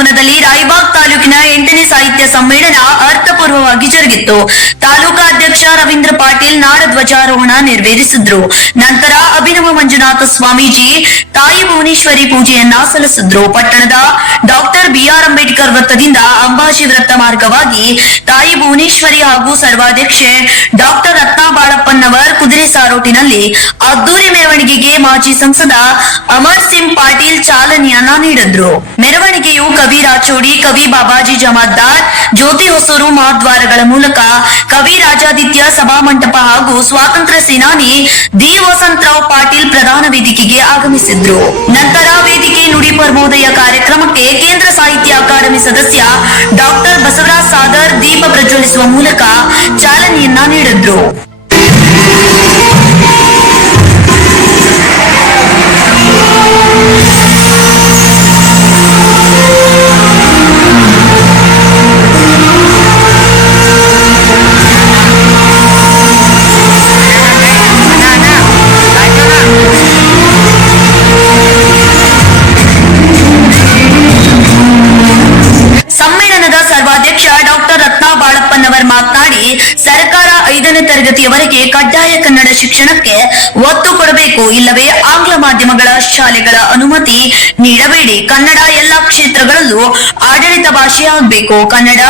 ಭವನದಲ್ಲಿ ರಾಯಬಾಗ್ ತಾಲೂಕಿನ ಎಂಟನೇ ಸಾಹಿತ್ಯ ಸಮ್ಮೇಳನ ಅರ್ಥಪೂರ್ವವಾಗಿ ಜರುಗಿತ್ತು. ತಾಲೂಕಾ ಅಧ್ಯಕ್ಷ ರವೀಂದ್ರ ಪಾಟೀಲ್ ನಾಡ ಧ್ವಜಾರೋಹಣ ನೆರವೇರಿಸಿದ್ರು. ನಂತರ ಅಭಿನವ ಮಂಜುನಾಥ ಸ್ವಾಮೀಜಿ ತಾಯಿ ಭುವನೇಶ್ವರಿ ಪೂಜೆಯನ್ನ ಸಲ್ಲಿಸಿದ್ರು. ಪಟ್ಟಣದ ಡಾಕ್ಟರ್ ಬಿಆರ್ ಅಂಬೇಡ್ಕರ್ ವೃತ್ತದಿಂದ ಅಂಬಾಜಿ ವೃತ್ತ ಮಾರ್ಗವಾಗಿ ತಾಯಿ ಭುವನೇಶ್ವರಿ ಹಾಗೂ ಸರ್ವಾಧ್ಯಕ್ಷೆ ಡಾಕ್ಟರ್ ರತ್ನಾ ಬಾಳಪ್ಪನವರ್ ಕುದುರೆ ಸಾರೋಟಿನಲ್ಲಿ ಅದ್ದೂರಿ ಮೆರವಣಿಗೆಗೆ ಮಾಜಿ ಸಂಸದ ಅಮರ್ ಸಿಂಗ್ ಪಾಟೀಲ್ ಚಾಲನೆಯನ್ನ ನೀಡಿದ್ರು. ಮೆರವಣಿಗೆಯು ಕವಿ ರಾಚೋಡಿ, ಕವಿ ಬಾಬಾಜಿ ಜಮಾದ್ದಾರ್ ಜ್ಯೋತಿ ಹೊಸೂರು ಮಹಾದ್ವಾರಗಳ ಮೂಲಕ ಕವಿ ರಾಜಾದಿತ್ಯ ಸಭಾಮಂಟಪ ಹಾಗೂ ಸ್ವಾತಂತ್ರ್ಯ ಸೇನಾನಿ ದಿ ವಸಂತರಾವ್ ಪಾಟೀಲ್ ಪ್ರಧಾನ ವೇದಿಕೆಗೆ ಆಗಮಿಸಿದ್ರು. ನಂತರ ವೇದಿಕೆ ನುಡಿ ಪರ್ಮೋದಯ ಕಾರ್ಯಕ್ರಮಕ್ಕೆ ಕೇಂದ್ರ ಸಾಹಿತ್ಯ ಅಕಾಡೆಮಿ ಸದಸ್ಯ ಡಾಕ್ಟರ್ ಬಸವರಾಜ್ ಸಾದರ್ ದೀಪ ಪ್ರಜ್ವಲಿಸುವ ಮೂಲಕ ಚಾಲನೆಯನ್ನ ನೀಡಿದ್ರು. ಮಾತನಾಡಿ, ಸರ್ಕಾರ ಐದನೇ ತರಗತಿಯವರೆಗೆ ಕಡ್ಡಾಯ ಕನ್ನಡ ಶಿಕ್ಷಣಕ್ಕೆ ಒತ್ತು ಕೊಡಬೇಕು ಇಲ್ಲವೇ ಆಂಗ್ಲ ಮಾಧ್ಯಮಗಳ ಶಾಲೆಗಳ ಅನುಮತಿ ನೀಡಬೇಡಿ. ಕನ್ನಡ ಎಲ್ಲಾ ಕ್ಷೇತ್ರಗಳಲ್ಲೂ ಆಡಳಿತ ಭಾಷೆಯಾಗಬೇಕು ಕನ್ನಡ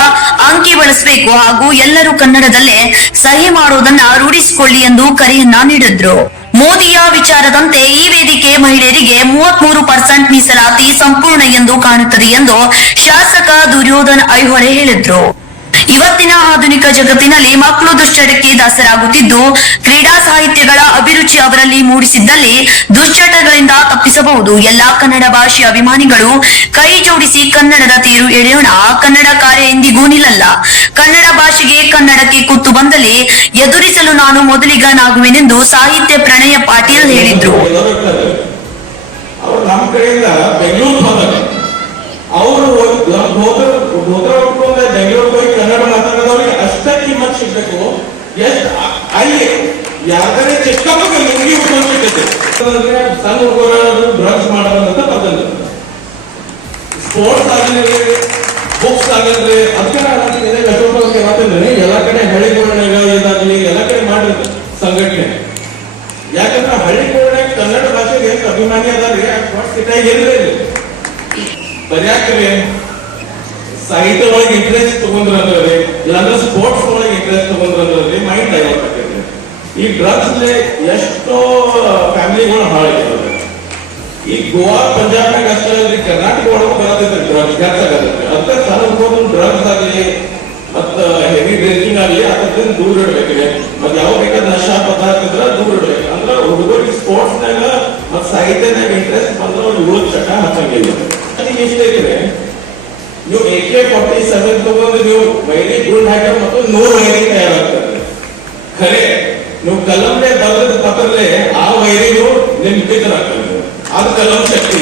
ಅಂಕಿ ಬಳಸಬೇಕು ಹಾಗೂ ಎಲ್ಲರೂ ಕನ್ನಡದಲ್ಲೇ ಸಹಿ ಮಾಡುವುದನ್ನ ರೂಢಿಸಿಕೊಳ್ಳಿ ಎಂದು ಕರೆಯನ್ನ ನೀಡಿದ್ರು. ಮೋದಿಯ ವಿಚಾರದಂತೆ ಈ ವೇದಿಕೆ ಮಹಿಳೆಯರಿಗೆ ಮೂವತ್ಮೂರು ಪರ್ಸೆಂಟ್ ಮೀಸಲಾತಿ ಸಂಪೂರ್ಣ ಎಂದು ಕಾಣುತ್ತದೆ ಎಂದು ಶಾಸಕ ದುರ್ಯೋಧನ್ ಐಹೊಳೆ ಹೇಳಿದ್ರು. ಇವತ್ತಿನ ಆಧುನಿಕ ಜಗತ್ತಿನಲ್ಲಿ ಮಕ್ಕಳು ದುಶ್ಚಟಕ್ಕೆ ದಾಸರಾಗುತ್ತಿದ್ದು, ಕ್ರೀಡಾ ಸಾಹಿತ್ಯಗಳ ಅಭಿರುಚಿ ಅವರಲ್ಲಿ ಮೂಡಿಸಿದ್ದಲ್ಲಿ ದುಶ್ಚಟಗಳಿಂದ ತಪ್ಪಿಸಬಹುದು. ಎಲ್ಲಾ ಕನ್ನಡ ಭಾಷೆಯ ಅಭಿಮಾನಿಗಳು ಕೈ ಜೋಡಿಸಿ ಕನ್ನಡದ ತೇರು ಎಳೆಯೋಣ. ಕನ್ನಡ ಕಾರ್ಯ ಎಂದಿಗೂ ನಿಲ್ಲಲ್ಲ. ಕನ್ನಡ ಭಾಷೆಗೆ ಕನ್ನಡಕ್ಕೆ ಕುತ್ತು ಬಂದಲ್ಲಿ ಎದುರಿಸಲು ನಾನು ಮೊದಲಿಗನಾಗುವೆನೆಂದು ಸಾಹಿತ್ಯ ಪ್ರಣಯ ಪಾಟೀಲ್ ಹೇಳಿದ್ರು. ಎಷ್ಟು ಅಲ್ಲಿ ಯಾರ್ದಾರೆ ಚಿಕ್ಕಪ್ಪಗೆ ನಿಮಗೆ ಉಪಯೋಗಿಸುತ್ತೆ ಸಣ್ಣ ಹುಡುಗರು ಡ್ರಗ್ಸ್ ಮಾಡೋದಂತ ಬರ್ತದೆ ಸ್ಪೋರ್ಟ್ಸ್ ಆಗಲಿ ಬುಕ್ಸ್ ಆಗಲಿ ಅದಕ್ಕೆ ಕಷ್ಟಪಡೋಕೆ ಮಾತಂದ್ರೆ ಎಲ್ಲ ಕಡೆ ಹಳ್ಳಿಗಳಾಗ ಎಲ್ಲ ಕಡೆ ಮಾಡಿದ್ರು ಸಂಘಟನೆ. ಯಾಕಂದ್ರೆ ಹಳ್ಳಿಗಳಾಗ ಕನ್ನಡ ಭಾಷೆಗೆ ಎಷ್ಟು ಅಭಿಮಾನಿ ಅದಾರಿ? ಸಿಟಾಗಿ ಎಲ್ಲಿದೆ ಬರ್ಯಾಕ್ರಿ ಸಾಹಿತ್ಯ ಒಳಗೆ ಇಂಟ್ರೆಸ್ಟ್ ತಗೊಂಡ್ರಂದ್ರೆ ಇಲ್ಲಾಂದ್ರೆ ಸ್ಪೋರ್ಟ್ಸ್ ಒಳಗೆ ಇಂಟ್ರೆಸ್ಟ್ ತಗೊಂಡ್ರ ಅಂದ್ರೆ ಮೈಂಡ್ ಡೈವರ್ಟ್ ಆಗ್ತೈತೆ ಈ ಡ್ರಗ್ಸ್ ಎಷ್ಟೋ ಫ್ಯಾಮಿಲಿಗಳು ಹಾಳಾಗಿರ್ತವೆ ಈ ಗೋವಾ ಪಂಜಾಬ್ನಾಗ ಅಷ್ಟೇ ಅಲ್ರಿ ಕರ್ನಾಟಕ ಒಳಗೆ ಬರತೈತೆ ಡ್ರಗ್ಸ್ ಹೆಚ್ಚಾಗತ್ತೆ ಅದಕ್ಕೆ ಸಣ್ಣ ಹುಡುಗರು ಡ್ರಗ್ಸ್ ಆಗಲಿ ಮತ್ತ ಹೆವಿ ಡ್ರಿಂಕಿಂಗ್ ಆಗಲಿ ಅದರಿಂದ ದೂರ ಇಡ್ಬೇಕ್ರಿ ಮತ್ ಯಾವ ಬೇಕಾದ ನಶಾ ಪದಾರ್ಥ ಇದ್ರ ದೂರ ಇಡ್ಬೇಕು ಅಂದ್ರೆ ಹುಡುಗರಿಗೆ ಸ್ಪೋರ್ಟ್ಸ್ ನಾಗ ಮತ್ ಸಾಹಿತ್ಯನಾಗ ಇಂಟ್ರೆಸ್ಟ್ ಬಂದ್ರೆ ಅವ್ರು ಉಳಿದ ಚಟ ಹಚ್ಚಂಗಿಲ್ಲ ಅದಕ್ಕೆ ಇಷ್ಟ ಐತ್ರಿ ನೀವು ಎ ಕೆ ಫಾರ್ಟಿ ಸೆವೆನ್ ತಗೊಂಡು ನೀವು ವೈರಿ ಗುಂಡ್ ಹಾಕ್ಯಾರ ಮತ್ತು ನೂರು ವೈರಿ ತಯಾರಾಗ್ತದೆ ಖರೆ ನೀವು ಕಲಂಲೆ ಬರೆದ ಪತ್ರಲೆ ಆ ವೈರಿಗೂ ನಿಮ್ ಬಿದ್ದರಾಗ್ತದೆ ಅದು ಕಲಂ ಶಕ್ತಿ.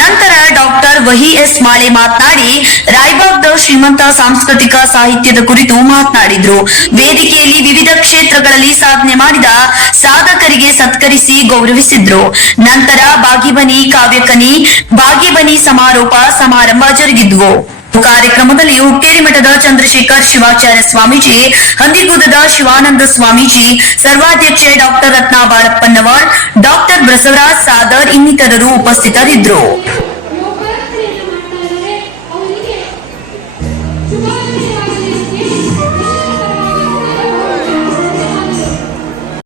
ನಂತರ ಡಾಕ್ಟರ್ ವಹಿ ಎಸ್ ಮಾಳೆ ಮಾತನಾಡಿ, ರಾಯ್ಬಾಗ್ದ ಶ್ರೀಮಂತ ಸಾಂಸ್ಕೃತಿಕ ಸಾಹಿತ್ಯದ ಕುರಿತು ಮಾತನಾಡಿದ್ರು. ವೇದಿಕೆಯಲ್ಲಿ ವಿವಿಧ ಕ್ಷೇತ್ರಗಳಲ್ಲಿ ಸಾಧನೆ ಮಾಡಿದ ಸಾಧಕರಿಗೆ ಸತ್ಕರಿಸಿ ಗೌರವಿಸಿದ್ರು. ನಂತರ ಬಾಗಿಬನಿ ಕಾವ್ಯಕನಿ ಬಾಗಿಬನಿ ಸಮಾರೋಪ ಸಮಾರಂಭ ಜರುಗಿದ್ವು. ಕಾರ್ಯಕ್ರಮದಲ್ಲಿ ಹುಕ್ಕೇರಿ ಮಠದ ಚಂದ್ರಶೇಖರ್ ಶಿವಾಚಾರ್ಯ ಸ್ವಾಮೀಜಿ, ಹಂದಿಗುದದ ಶಿವಾನಂದ ಸ್ವಾಮೀಜಿ, ಸರ್ವಾಧ್ಯಕ್ಷೆ ಡಾಕ್ಟರ್ ರತ್ನಾ ಡಾಕ್ಟರ್ ಬಸವರಾಜ್ ಸಾದರ್ ಇನ್ನಿತರರು ಉಪಸ್ಥಿತರಿದ್ದರು.